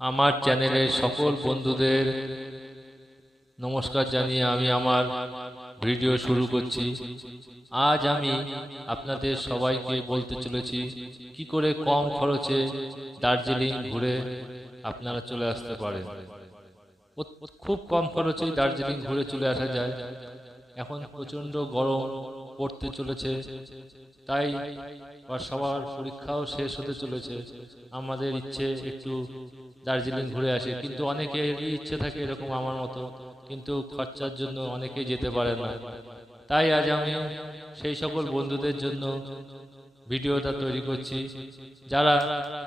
আমার চ্যানেলের সকল বন্ধুদের নমস্কার জানিয়ে আমি আমার ভিডিও শুরু করছি। আজ আমি আপনাদের সবাইকে বলতে চলেছি কি করে কম খরচে দার্জিলিং ঘুরে আপনারা চলে আসতে পারেন। খুব কম খরচেই দার্জিলিং ঘুরে চলে আসা যায়। এখন প্রচণ্ড গরম পড়তে চলেছে, তাই সবার পরীক্ষাও শেষ হতে চলেছে। আমাদের ইচ্ছে একটু দার্জিলিং ঘুরে আসে, কিন্তু অনেকেরই ইচ্ছে থাকে এরকম আমার মতো, কিন্তু খরচার জন্য অনেকেই যেতে পারে না। তাই আজ আমি সেই সকল বন্ধুদের জন্য ভিডিওটা তৈরি করছি যারা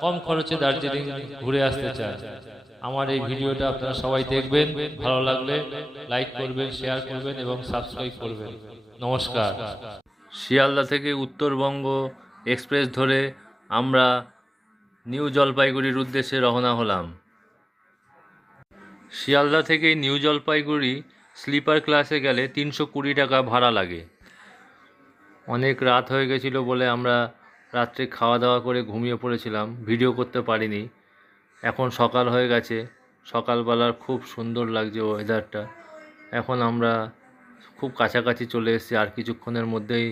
কম খরচে দার্জিলিং ঘুরে আসতে চায়। আমার এই ভিডিওটা আপনারা সবাই দেখবেন, ভালো লাগলে লাইক করবেন, শেয়ার করবেন এবং সাবস্ক্রাইব করবেন। নমস্কার। শিয়ালদা থেকে উত্তরবঙ্গ এক্সপ্রেস ধরে আমরা নিউ জলপাইগুড়ির উদ্দেশ্যে রওনা হলাম। শিয়ালদা থেকে নিউ জলপাইগুড়ি স্লিপার ক্লাসে গেলে 320 টাকা ভাড়া লাগে। অনেক রাত হয়ে গেছিলো বলে আমরা রাত্রে খাওয়া দাওয়া করে ঘুমিয়ে পড়েছিলাম, ভিডিও করতে পারিনি। এখন সকাল হয়ে গেছে, সকালবেলার খুব সুন্দর লাগছে ওয়েদারটা। এখন আমরা খুব কাছাকাছি চলে এসেছি, আর কিছুক্ষণের মধ্যেই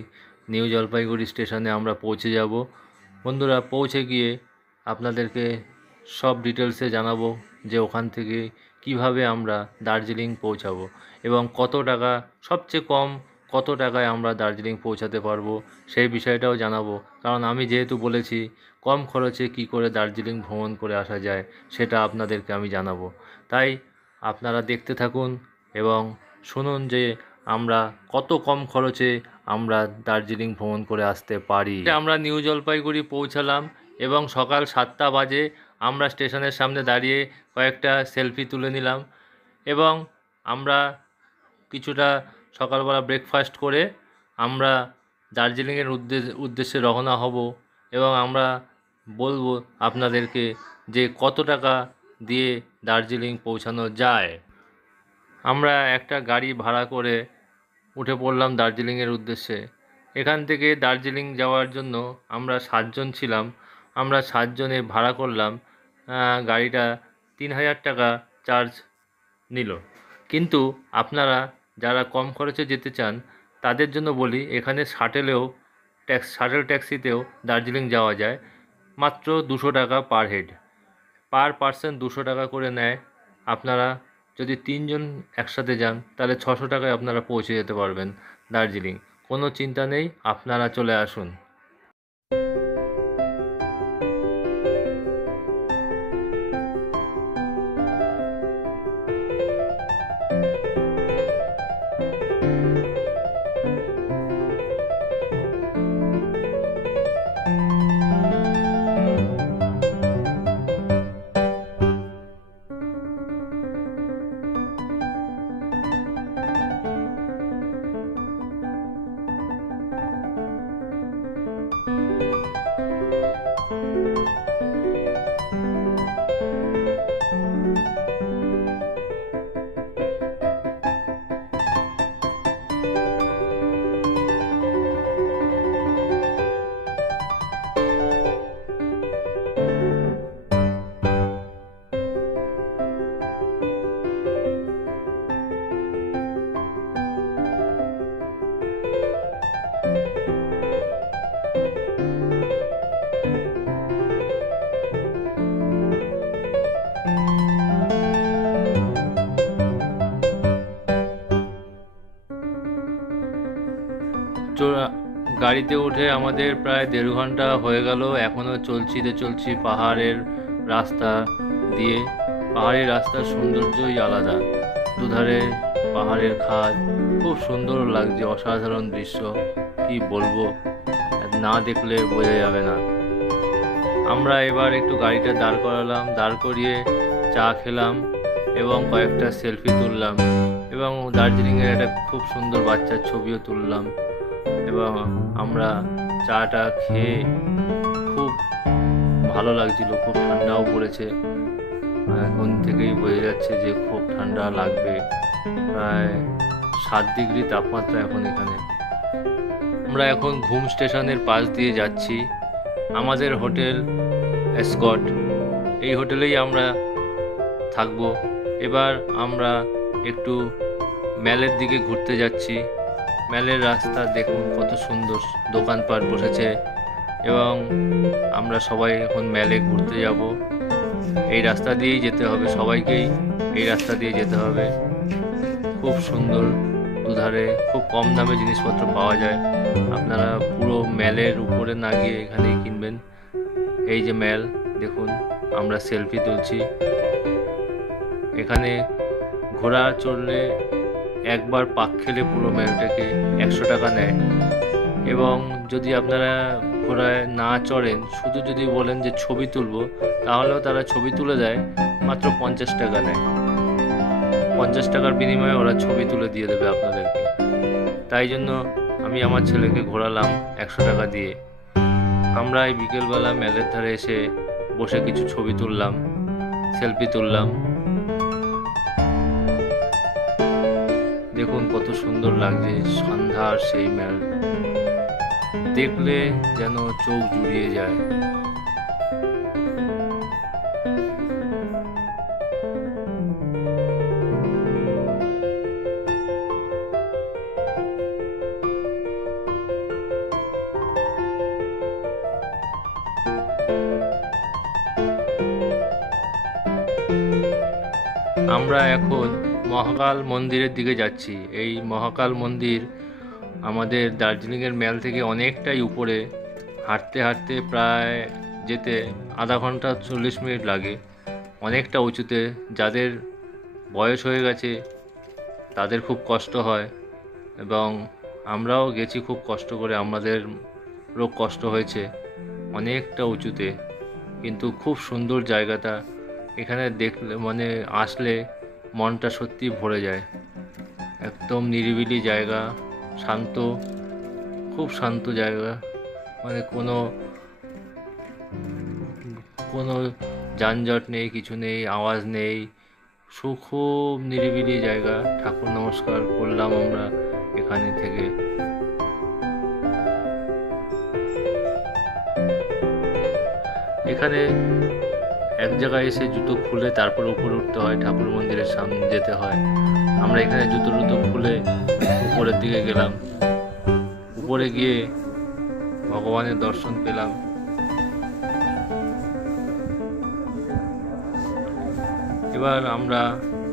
নিউ জলপাইগুড়ি স্টেশনে আমরা পৌঁছে যাব। বন্ধুরা, পৌঁছে গিয়ে আপনাদেরকে সব ডিটেলসে জানাবো যে ওখান থেকে কিভাবে আমরা দার্জিলিং পৌঁছাবো এবং কত টাকা, সবচেয়ে কম কত টাকায় আমরা দার্জিলিং পৌঁছাতে পারবো সেই বিষয়টাও জানাবো। কারণ আমি যেহেতু বলেছি কম খরচে কি করে দার্জিলিং ভ্রমণ করে আসা যায় সেটা আপনাদেরকে আমি জানাবো। তাই আপনারা দেখতে থাকুন এবং শুনুন যে আমরা কত কম খরচে আমরা দার্জিলিং ভ্রমণ করে আসতে পারি। আমরা নিউ জলপাইগুড়ি পৌঁছালাম এবং সকাল 7টা বাজে। আমরা স্টেশনের সামনে দাঁড়িয়ে কয়েকটা সেলফি তুলে নিলাম এবং আমরা কিছুটা সকালবেলা ব্রেকফাস্ট করে আমরা দার্জিলিংয়ের উদ্দেশ্যে রওনা হব এবং আমরা বলবো আপনাদেরকে যে কত টাকা দিয়ে দার্জিলিং পৌঁছানো যায়। আমরা একটা গাড়ি ভাড়া করে উঠে পড়লাম দার্জিলিংয়ের উদ্দেশ্যে। এখান থেকে দার্জিলিং যাওয়ার জন্য আমরা 7 জন ছিলাম। আমরা 7 জনে ভাড়া করলাম, গাড়িটা 3000 টাকা চার্জ নিল। কিন্তু আপনারা যারা কম খরচে যেতে চান তাদের জন্য বলি, এখানে শাটেল ট্যাক্সিতেও দার্জিলিং যাওয়া যায়। মাত্র 200 টাকা পার হেড, পার পার্সন 200 টাকা করে নেয়। আপনারা যদি 3 জন একসাথে যান তাহলে 600 টাকায় আপনারা পৌঁছে যেতে পারবেন দার্জিলিং। কোনো চিন্তা নেই, আপনারা চলে আসুন। গাড়িতে উঠে আমাদের প্রায় 1.5 ঘন্টা হয়ে গেল। এখনও চলছি পাহাড়ের রাস্তা দিয়ে। পাহাড়ের রাস্তার সৌন্দর্যই আলাদা, দুধারে পাহাড়ের খাদ, খুব সুন্দর লাগছে, অসাধারণ দৃশ্য, কি বলবো, না দেখলে বোঝা যাবে না। আমরা এবার একটু গাড়িটা দাঁড় করালাম, দাঁড় করিয়ে চা খেলাম এবং কয়েকটা সেলফি তুললাম এবং দার্জিলিংয়ের একটা খুব সুন্দর বাচ্চার ছবিও তুললাম। এবং আমরা চাটা খেয়ে খুব ভালো লাগছিল, খুব ঠান্ডাও পড়েছে। এখন থেকেই বোঝা যাচ্ছে যে খুব ঠান্ডা লাগবে, প্রায় 7 ডিগ্রি তাপমাত্রা এখন এখানে। আমরা এখন ঘুম স্টেশনের পাশ দিয়ে যাচ্ছি। আমাদের হোটেল এসকট, এই হোটেলেই আমরা থাকবো। এবার আমরা একটু ম্যালের দিকে ঘুরতে যাচ্ছি। ম্যালের রাস্তা দেখুন কত সুন্দর, দোকানপাট বসেছে এবং আমরা সবাই এখন ম্যালে ঘুরতে যাব। এই রাস্তা দিয়েই যেতে হবে, সবাইকেই এই রাস্তা দিয়ে যেতে হবে। খুব সুন্দর, দুধারে খুব কম দামে জিনিসপত্র পাওয়া যায়। আপনারা পুরো ম্যালের উপরে না গিয়ে এখানেই কিনবেন। এই যে ম্যাল দেখুন, আমরা সেলফি তুলছি। এখানে ঘোড়া চড়লে একবার পাক খেলে পুরো ম্যালটাকে 100 টাকা নেয়, এবং যদি আপনারা ঘোড়ায় না চড়েন, শুধু যদি বলেন যে ছবি তুলবো, তাহলেও তারা ছবি তুলে দেয়, মাত্র 50 টাকা নেয়। 50 টাকার বিনিময়ে ওরা ছবি তুলে দিয়ে দেবে আপনাদেরকে। তাই জন্য আমি আমার ছেলেকে ঘোরালাম 100 টাকা দিয়ে। আমরা এই বিকেলবেলা ম্যালের ধারে এসে বসে কিছু ছবি তুললাম, সেলফি তুললাম। দেখুন কত সুন্দর লাগছে সন্ধ্যার সেই ম্যাল, দেখলে যেন চোখ জুড়িয়ে যায়। আমরা এখন মহাকাল মন্দিরের দিকে যাচ্ছি। এই মহাকাল মন্দির আমাদের দার্জিলিংয়ের ম্যাল থেকে অনেকটাই উপরে। হাঁটতে হাঁটতে প্রায় যেতে আধা ঘন্টা 40 মিনিট লাগে। অনেকটা উঁচুতে, যাদের বয়স হয়ে গেছে তাদের খুব কষ্ট হয়, এবং আমরাও গেছি খুব কষ্ট করে, আমাদেরও কষ্ট হয়েছে। অনেকটা উঁচুতে, কিন্তু খুব সুন্দর জায়গাটা। এখানে দেখলে মানে আসলে মনটা সত্যি ভরে যায়। একদম নিরিবিলি জায়গা, শান্ত, খুব শান্ত জায়গা। মানে কোনো যানজট নেই, কিছু নেই, আওয়াজ নেই, খুব নিরিবিলি জায়গা। ঠাকুর নমস্কার করলাম আমরা এখানে থেকে। এখানে এক জায়গায় এসে জুতো খুলে তারপর উপরে উঠতে হয়, ঠাকুর মন্দিরের সামনে যেতে হয়। আমরা এখানে জুতো খুলে উপরের দিকে গেলাম। উপরে গিয়ে ভগবানের দর্শন পেলাম। এবার আমরা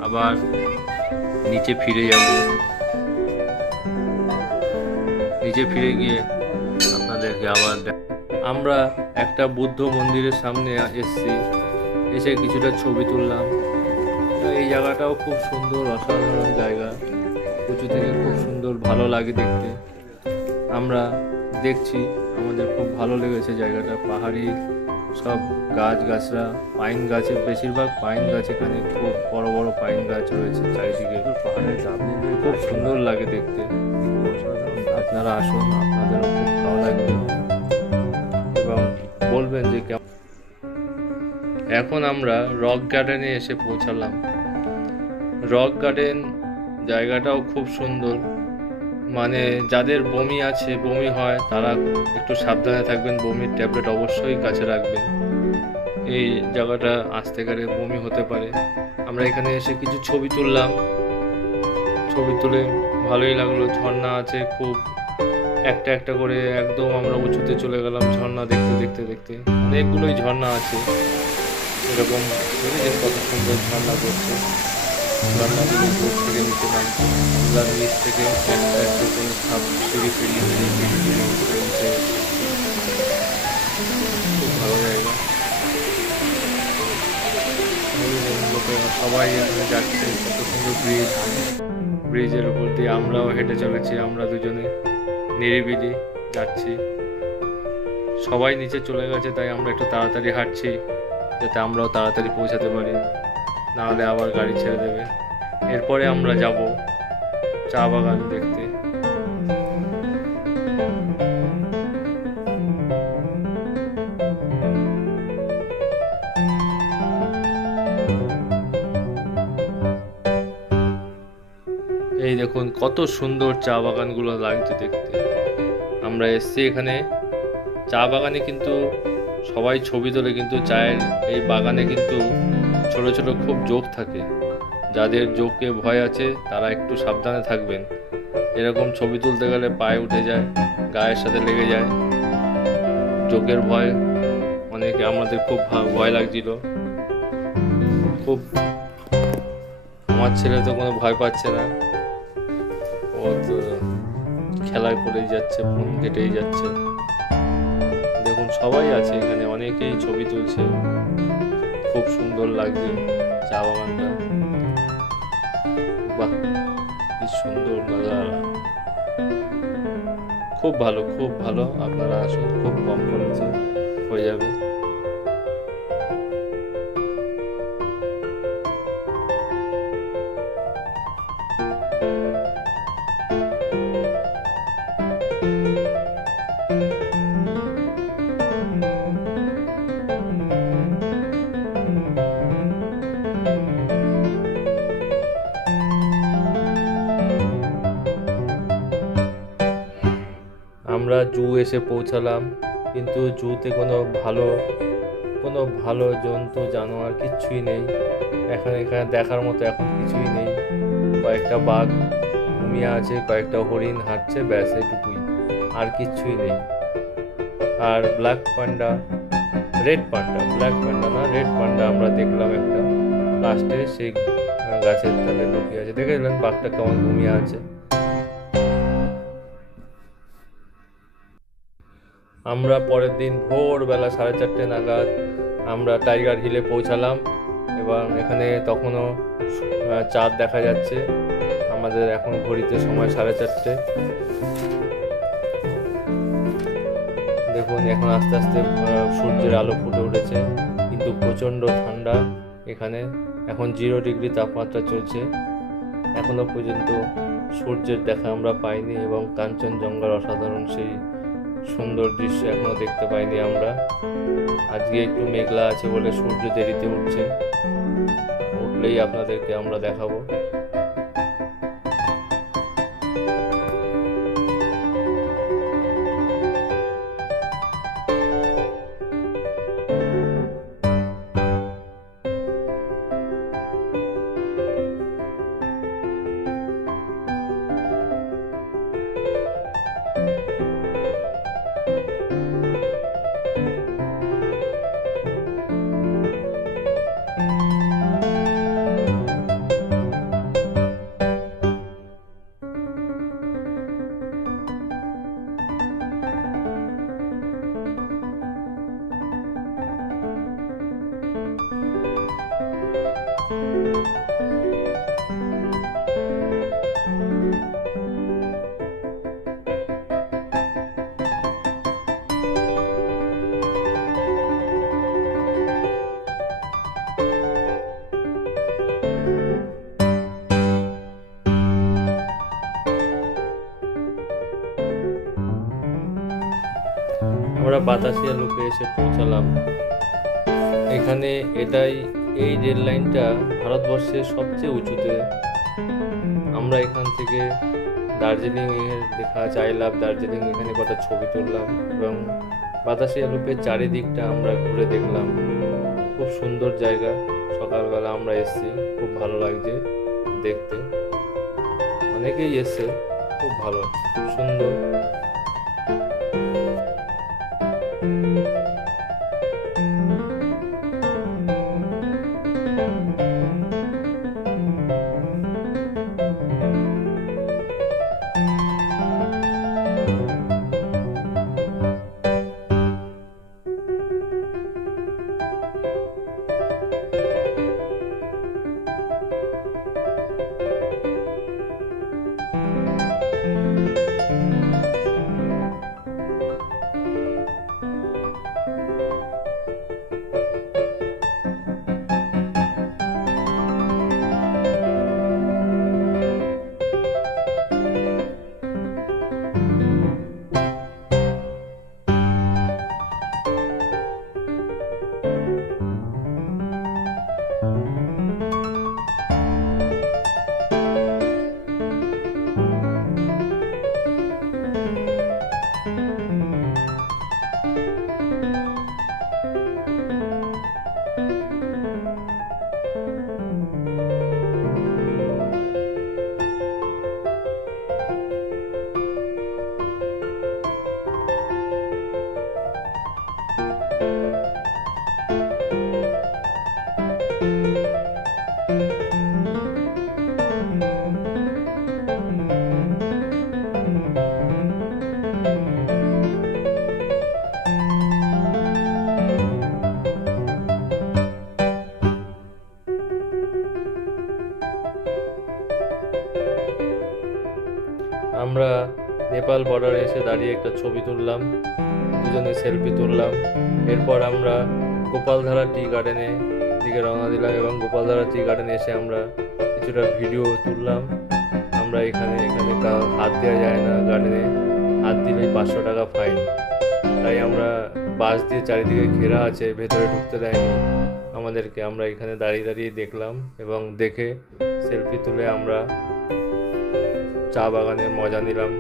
আবার নিচে ফিরে যাব। নিচে ফিরে গিয়ে আপনাদেরকে আবার আমরা একটা বুদ্ধ মন্দিরের সামনে এসেছি, এসে কিছুটা ছবি তুললাম। এই জায়গাটাও খুব সুন্দর, অসাধারণ জায়গা। উঁচু থেকে খুব সুন্দর, ভালো লাগে দেখতে। আমরা দেখছি, আমাদের খুব ভালো লেগেছে জায়গাটা। পাহাড়ি সব গাছগাছরা, পাইন গাছের, বেশিরভাগ পাইন গাছ এখানে, খুব বড় বড় পাইন গাছ রয়েছে চারিদিকে। পাহাড়ের খুব সুন্দর লাগে দেখতে। আপনারা আসুন, আপনাদেরও খুব ভালো লাগবে এবং বলবেন যে কেমন। এখন আমরা রক গার্ডেনে এসে পৌঁছালাম। রক গার্ডেন জায়গাটাও খুব সুন্দর। মানে যাদের বমি আছে, বমি হয়, তারা একটু সাবধানে থাকবেন। বমির ট্যাবলেট অবশ্যই কাছে রাখবেন। এই জায়গাটা আসতে গেলে বমি হতে পারে। আমরা এখানে এসে কিছু ছবি তুললাম। ছবি তুলে ভালোই লাগলো। ঝর্ণা আছে খুব, একটা একটা করে। একদম আমরা উঁচুতে চলে গেলাম ঝর্ণা দেখতে দেখতে দেখতে। অনেকগুলোই ঝর্ণা আছে এরকম। দেখেছেন কত সুন্দর ঝর্ণা পড়ছে। ঝর্ণাগুলো উপর থেকে নিচে নামছে। আমরা নিচ থেকে একটা একটা করে সিঁড়ি ফিরিয়ে উঠে উঠে। খুব ভালো জায়গা। লোকেরা সবাই এখানে যাচ্ছে। কত সুন্দর ব্রিজ, ব্রিজের উপর দিয়ে আমরাও হেঁটে চলেছি। আমরা দুজনে নিরিবিলি যাচ্ছি। সবাই নিচে চলে গেছে, তাই আমরা একটু তাড়াতাড়ি হাঁটছি, যাতে আমরাও তাড়াতাড়ি পৌঁছাতে পারি, নাহলে আবার গাড়ি ছেড়ে দেবে। এরপরে আমরা যাব চা বাগান দেখতে। এই দেখুন কত সুন্দর চা বাগানগুলো লাগছে দেখতে। আমরা এসছি এখানে চা বাগানে, কিন্তু সবাই ছবি তোলে, কিন্তু চায়ের এই বাগানে কিন্তু ছোট ছোট খুব জোক থাকে, যাদের জোকে ভয় আছে তারা একটু সাবধানে থাকবেন। এরকম ছবি তুলতে গেলে পায়ে উঠে যায়, গায়ের সাথে লেগে যায়। জোকের ভয় অনেকে, আমাদের খুব ভয় লাগছিল খুব। আমার ছেলে তো কোনো ভয় পাচ্ছে না, ও তো খেলায় পড়েই যাচ্ছে, ফোন ঘেটেই যাচ্ছে। দেখুন সবাই আছে এখানে, অনেকেই ছবি তুলছে, খুব সুন্দর লাগছে চা বাগানটা। বাহ, কি সুন্দর নাজারা, খুব ভালো খুব ভালো। আপনারা আসুন, খুব কম খরচে হয়ে যাবে। আমরা জু এসে পৌঁছালাম, কিন্তু জুতে কোনো ভালো জন্তু জানোয়ার কিচ্ছুই নেই। এখানে দেখার মতো এখন কিছুই নেই। কয়েকটা বাঘ ঘুমিয়ে আছে, কয়েকটা হরিণ হাঁটছে, ব্যাস এটুকুই, আর কিচ্ছুই নেই। আর ব্ল্যাক পান্ডা রেড পান্ডা আমরা দেখলাম একটা লাস্টে, সেই গাছের তলে লুকিয়ে আছে। দেখেছিলেন বাঘটা কেমন ঘুমিয়ে আছে। আমরা পরের দিন ভোরবেলা 4:30 নাগাদ আমরা টাইগার হিলে পৌঁছালাম, এবং এখানে তখনও চাঁদ দেখা যাচ্ছে। আমাদের এখন ঘড়িতে সময় 4:30। দেখুন এখন আস্তে আস্তে সূর্যের আলো ফুটে উঠেছে, কিন্তু প্রচণ্ড ঠান্ডা এখানে। এখন 0 ডিগ্রি তাপমাত্রা চলছে। এখনো পর্যন্ত সূর্যের দেখা আমরা পাইনি, এবং কাঞ্চনজঙ্ঘার অসাধারণ সেই সুন্দর দৃশ্য এখনো দেখতে পাইনি আমরা। আজকে একটু মেঘলা আছে বলে সূর্য দেরিতে উঠছে, উঠলেই আপনাদেরকে আমরা দেখাবো। আমরা বাতাসিয়া লুপে এসে পৌঁছালাম। এখানে এই রেল লাইনটা ভারতবর্ষের সবচেয়ে উঁচুতে। আমরা এখান থেকে দার্জিলিং এর দেখা আছে, আই লাভ দার্জিলিং, এখানে কটা ছবি তুললাম, এবং বাতাসিয়া লুপের চারিদিকটা আমরা ঘুরে দেখলাম। খুব সুন্দর জায়গা। সকালবেলা আমরা এসেছি, খুব ভালো লাগছে দেখতে। অনেকেই এসছে, খুব ভালো, খুব সুন্দর। আমরা নেপাল বর্ডারে এসে দাঁড়িয়ে একটা ছবি তুললাম, দুজনে সেলফি তুললাম। এরপর আমরা গোপালধারা টি গার্ডেনে দিকে রওনা দিলাম এবং গোপালধারা টি গার্ডেনে এসে আমরা কিছুটা ভিডিও তুললাম। আমরা এখানে হাত দেওয়া যায় না, গার্ডেনে হাত দিলেই 500 টাকা ফাইন। তাই আমরা বাঁশ দিয়ে চারিদিকে ঘেরা আছে, ভেতরে ঢুকতে দেয়নি আমাদেরকে। আমরা এখানে দাঁড়িয়ে দাঁড়িয়ে দেখলাম এবং দেখে সেলফি তুলে আমরা চা বাগানের মজা নিলাম।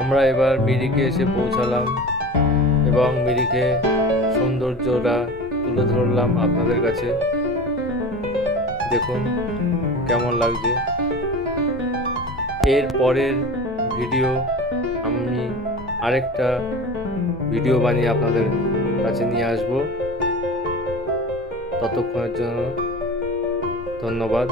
আমরা এবার মিরিকে এসে পৌঁছালাম এবং মিরিকে সৌন্দর্যটা তুলে ধরলাম আপনাদের কাছে। দেখুন কেমন লাগছে। এর পরের ভিডিও আমি আরেকটা ভিডিও বানিয়ে আপনাদের কাছে নিয়ে আসব। ততক্ষণের জন্য ধন্যবাদ।